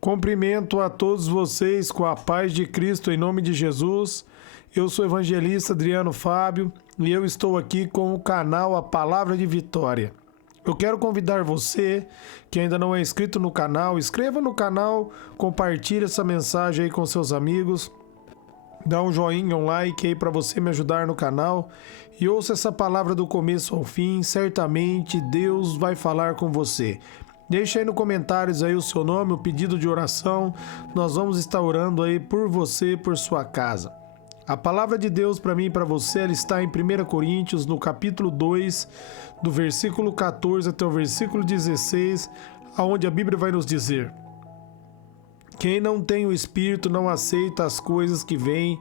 Cumprimento a todos vocês com a paz de Cristo em nome de Jesus. Eu sou o evangelista Adriano Fábio e eu estou aqui com o canal A Palavra de Vitória. Eu quero convidar você que ainda não é inscrito no canal, inscreva no canal, compartilhe essa mensagem aí com seus amigos, dá um joinha, um like aí para você me ajudar no canal e ouça essa palavra do começo ao fim, certamente Deus vai falar com você. Deixa aí nos comentários aí o seu nome, o pedido de oração. Nós vamos estar orando aí por você, por sua casa. A palavra de Deus para mim e para você, ela está em 1 Coríntios, no capítulo 2, do versículo 14 até o versículo 16, onde a Bíblia vai nos dizer: quem não tem o Espírito não aceita as coisas que vêm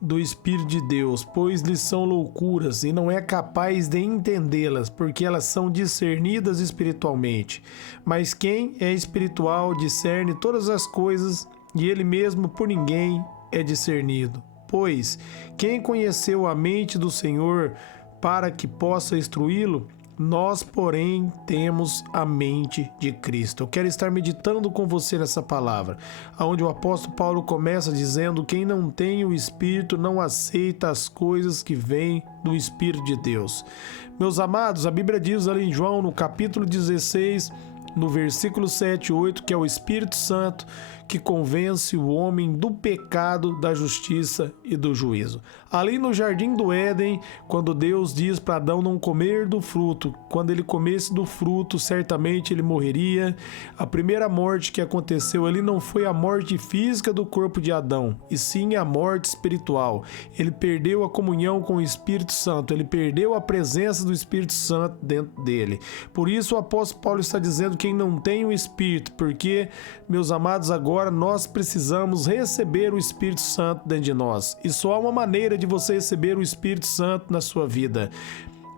do Espírito de Deus, pois lhes são loucuras e não é capaz de entendê-las, porque elas são discernidas espiritualmente. Mas quem é espiritual discerne todas as coisas, e ele mesmo por ninguém é discernido. Pois quem conheceu a mente do Senhor para que possa instruí-lo? Nós, porém, temos a mente de Cristo. Eu quero estar meditando com você nessa palavra, onde o apóstolo Paulo começa dizendo: quem não tem o Espírito não aceita as coisas que vêm do Espírito de Deus. Meus amados, a Bíblia diz ali em João, no capítulo 16, no versículo 7 e 8, que é o Espírito Santo que convence o homem do pecado, da justiça e do juízo. Ali no jardim do Éden, quando Deus diz para Adão não comer do fruto, quando ele comesse do fruto, certamente ele morreria. A primeira morte que aconteceu ali não foi a morte física do corpo de Adão, e sim a morte espiritual. Ele perdeu a comunhão com o Espírito Santo, ele perdeu a presença do Espírito Santo dentro dele. Por isso o apóstolo Paulo está dizendo: quem não tem o Espírito, porque, meus amados, agora nós precisamos receber o Espírito Santo dentro de nós. E só há uma maneira de você receber o Espírito Santo na sua vida: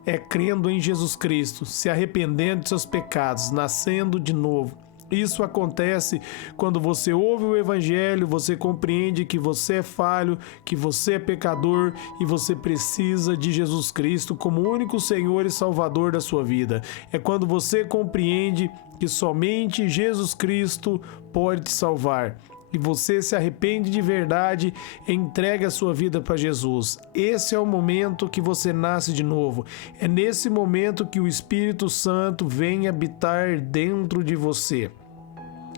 é crendo em Jesus Cristo, se arrependendo de seus pecados, nascendo de novo. Isso acontece quando você ouve o Evangelho, você compreende que você é falho, que você é pecador e você precisa de Jesus Cristo como único Senhor e Salvador da sua vida. É quando você compreende que somente Jesus Cristo pode te salvar. E você se arrepende de verdade e entrega a sua vida para Jesus. Esse é o momento que você nasce de novo. É nesse momento que o Espírito Santo vem habitar dentro de você.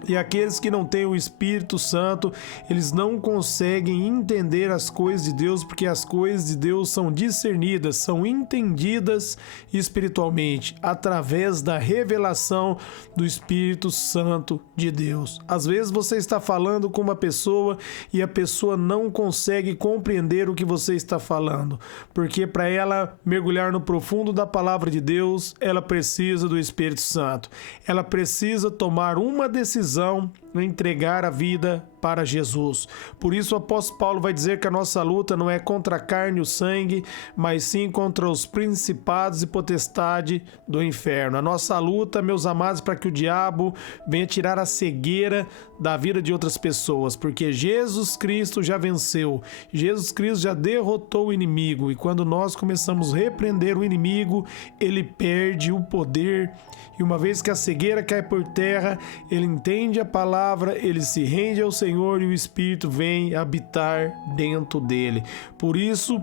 E aqueles que não têm o Espírito Santo, eles não conseguem entender as coisas de Deus, porque as coisas de Deus são discernidas, são entendidas espiritualmente, através da revelação do Espírito Santo de Deus. Às vezes você está falando com uma pessoa e a pessoa não consegue compreender o que você está falando, porque para ela mergulhar no profundo da palavra de Deus, ela precisa do Espírito Santo. Ela precisa tomar uma decisão, entregar a vida para Jesus. Por isso o apóstolo Paulo vai dizer que a nossa luta não é contra a carne e o sangue, mas sim contra os principados e potestade do inferno. A nossa luta, meus amados, para que o diabo venha tirar a cegueira da vida de outras pessoas, porque Jesus Cristo já venceu, Jesus Cristo já derrotou o inimigo, e quando nós começamos a repreender o inimigo, ele perde o poder, e uma vez que a cegueira cai por terra, ele entende a palavra, ele se rende ao Senhor e o Espírito vem habitar dentro dele. Por isso,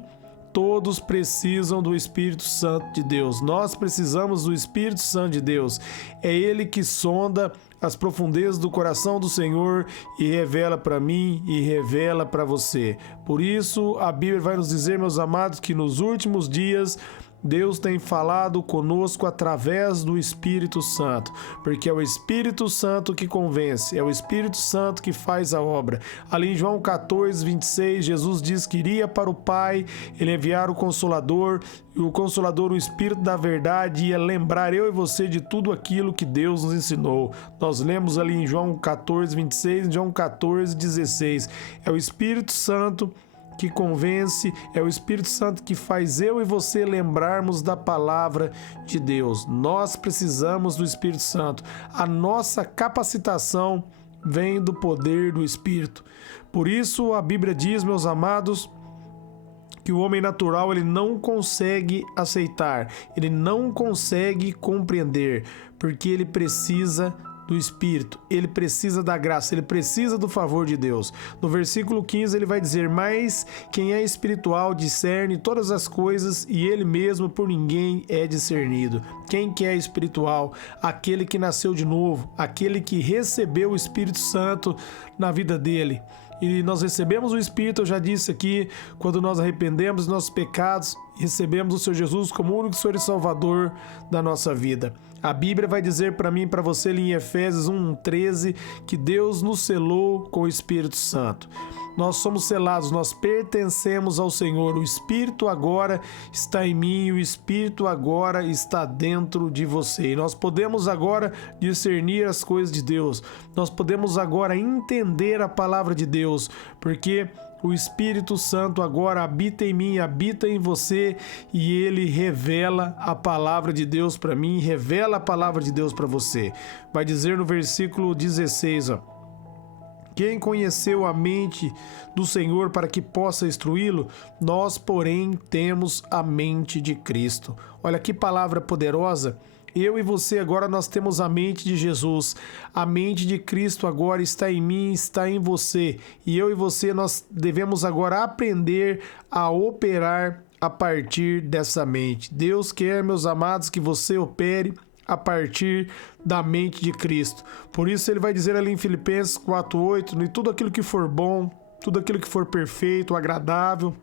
todos precisam do Espírito Santo de Deus. Nós precisamos do Espírito Santo de Deus. É Ele que sonda as profundezas do coração do Senhor e revela para mim e revela para você. Por isso, a Bíblia vai nos dizer, meus amados, que nos últimos dias Deus tem falado conosco através do Espírito Santo, porque é o Espírito Santo que convence, é o Espírito Santo que faz a obra. Ali em João 14, 26, Jesus diz que iria para o Pai, ele enviar o Consolador, e o Consolador, o Espírito da Verdade, ia lembrar eu e você de tudo aquilo que Deus nos ensinou. Nós lemos ali em João 14, 26, em João 14, 16. É o Espírito Santo que convence, é o Espírito Santo que faz eu e você lembrarmos da palavra de Deus. Nós precisamos do Espírito Santo. A nossa capacitação vem do poder do Espírito. Por isso a Bíblia diz, meus amados, que o homem natural ele não consegue aceitar, ele não consegue compreender, porque ele precisa do Espírito, ele precisa da graça, ele precisa do favor de Deus. No versículo 15 ele vai dizer: mas quem é espiritual discerne todas as coisas, e ele mesmo por ninguém é discernido. Quem que é espiritual? Aquele que nasceu de novo, aquele que recebeu o Espírito Santo na vida dele. E nós recebemos o Espírito, eu já disse aqui, quando nós arrependemos dos nossos pecados, recebemos o Senhor Jesus como único Senhor e Salvador da nossa vida. A Bíblia vai dizer para mim e para você ali em Efésios 1:13 que Deus nos selou com o Espírito Santo. Nós somos selados, nós pertencemos ao Senhor. O Espírito agora está em mim, o Espírito agora está dentro de você. E nós podemos agora discernir as coisas de Deus. Nós podemos agora entender a palavra de Deus, porque o Espírito Santo agora habita em mim, habita em você, e ele revela a palavra de Deus para mim, revela a palavra de Deus para você. Vai dizer no versículo 16, ó: quem conheceu a mente do Senhor para que possa instruí-lo? Nós, porém, temos a mente de Cristo. Olha que palavra poderosa. Eu e você agora nós temos a mente de Jesus. A mente de Cristo agora está em mim, está em você. E eu e você nós devemos agora aprender a operar a partir dessa mente. Deus quer, meus amados, que você opere a partir da mente de Cristo. Por isso ele vai dizer ali em Filipenses 4:8, e tudo aquilo que for bom, tudo aquilo que for perfeito, agradável,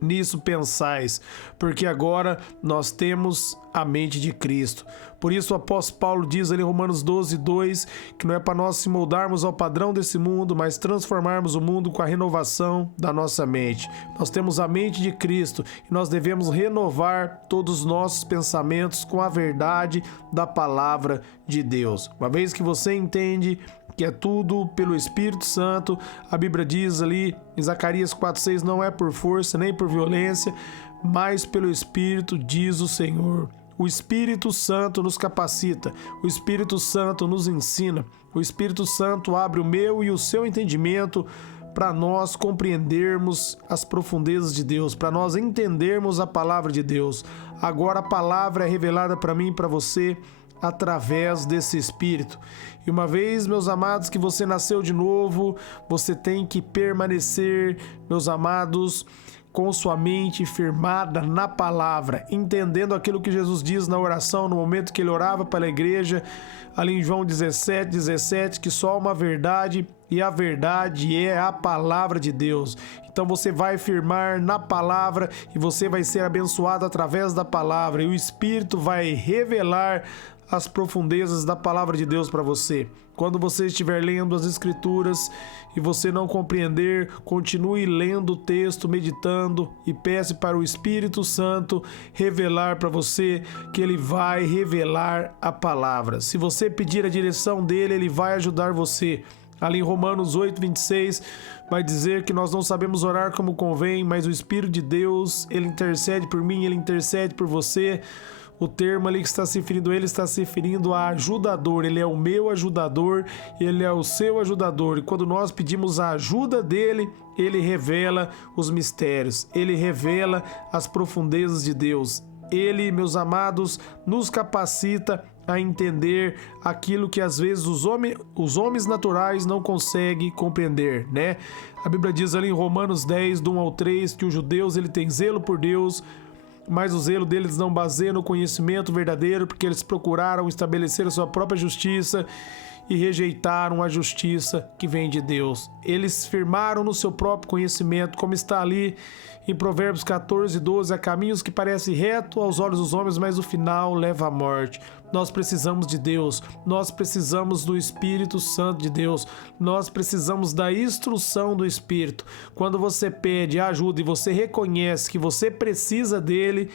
nisso pensais, porque agora nós temos a mente de Cristo. Por isso o apóstolo Paulo diz ali em Romanos 12:2 que não é para nós se moldarmos ao padrão desse mundo, mas transformarmos o mundo com a renovação da nossa mente. Nós temos a mente de Cristo e nós devemos renovar todos os nossos pensamentos com a verdade da palavra de Deus. Uma vez que você entende que é tudo pelo Espírito Santo, a Bíblia diz ali em Zacarias 4:6, não é por força nem por violência, mas pelo Espírito, diz o Senhor. O Espírito Santo nos capacita, o Espírito Santo nos ensina, o Espírito Santo abre o meu e o seu entendimento para nós compreendermos as profundezas de Deus, para nós entendermos a palavra de Deus. Agora a palavra é revelada para mim e para você através desse Espírito. E uma vez, meus amados, que você nasceu de novo, você tem que permanecer, meus amados, com sua mente firmada na palavra, entendendo aquilo que Jesus diz na oração, no momento que ele orava pela igreja, ali em João 17:17, que só há uma verdade e a verdade é a palavra de Deus. Então você vai firmar na palavra e você vai ser abençoado através da palavra, e o Espírito vai revelar as profundezas da palavra de Deus para você. Quando você estiver lendo as Escrituras e você não compreender, continue lendo o texto, meditando, e peça para o Espírito Santo revelar para você, que ele vai revelar a palavra. Se você pedir a direção dele, ele vai ajudar você. Ali em Romanos 8:26 vai dizer que nós não sabemos orar como convém, mas o Espírito de Deus, ele intercede por mim, ele intercede por você. O termo ali que está se referindo, ele está se referindo a ajudador. Ele é o meu ajudador, ele é o seu ajudador. E quando nós pedimos a ajuda dele, ele revela os mistérios, ele revela as profundezas de Deus. Ele, meus amados, nos capacita a entender aquilo que às vezes os homens naturais não conseguem compreender, né? A Bíblia diz ali em Romanos 10, do 1 ao 3, que os judeus ele tem zelo por Deus, mas o zelo deles não baseia no conhecimento verdadeiro, porque eles procuraram estabelecer a sua própria justiça e rejeitaram a justiça que vem de Deus. Eles firmaram no seu próprio conhecimento, como está ali em Provérbios 14:12, há caminhos que parecem retos aos olhos dos homens, mas o final leva à morte. Nós precisamos de Deus, nós precisamos do Espírito Santo de Deus, nós precisamos da instrução do Espírito. Quando você pede ajuda e você reconhece que você precisa dele,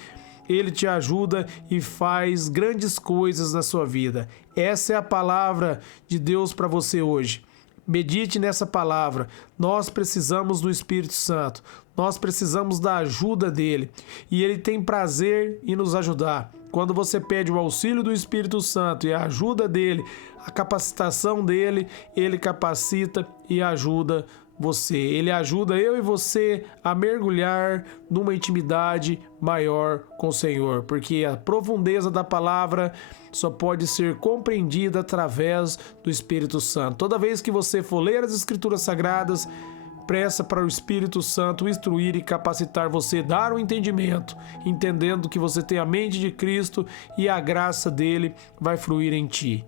ele te ajuda e faz grandes coisas na sua vida. Essa é a palavra de Deus para você hoje. Medite nessa palavra. Nós precisamos do Espírito Santo. Nós precisamos da ajuda dele. E ele tem prazer em nos ajudar. Quando você pede o auxílio do Espírito Santo e a ajuda dele, a capacitação dele, ele capacita e ajuda você. Ele ajuda eu e você a mergulhar numa intimidade maior com o Senhor, porque a profundeza da palavra só pode ser compreendida através do Espírito Santo. Toda vez que você for ler as Escrituras Sagradas, peça para o Espírito Santo instruir e capacitar você, dar o entendimento, entendendo que você tem a mente de Cristo e a graça dele vai fluir em ti.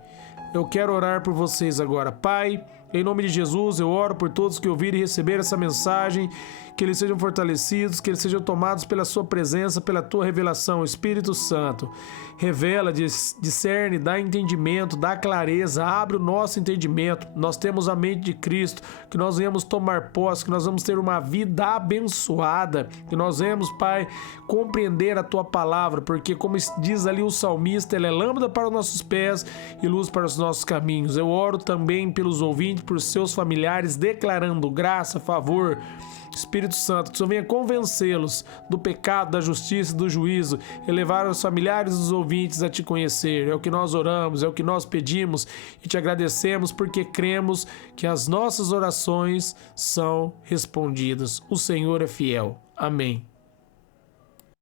Eu quero orar por vocês agora. Pai, em nome de Jesus, eu oro por todos que ouvirem e receberem essa mensagem, que eles sejam fortalecidos, que eles sejam tomados pela sua presença, pela tua revelação. Espírito Santo, revela, discerne, dá entendimento, dá clareza, abre o nosso entendimento. Nós temos a mente de Cristo, que nós venhamos tomar posse, que nós vamos ter uma vida abençoada, que nós venhamos, Pai, compreender a tua palavra, porque como diz ali o salmista, ela é lâmpada para os nossos pés e luz para os nossos caminhos. Eu oro também pelos ouvintes, por seus familiares, declarando graça, favor. Espírito Santo, que o Senhor venha convencê-los do pecado, da justiça e do juízo, e levar os familiares dos ouvintes a te conhecer. É o que nós oramos, é o que nós pedimos e te agradecemos porque cremos que as nossas orações são respondidas. O Senhor é fiel. Amém.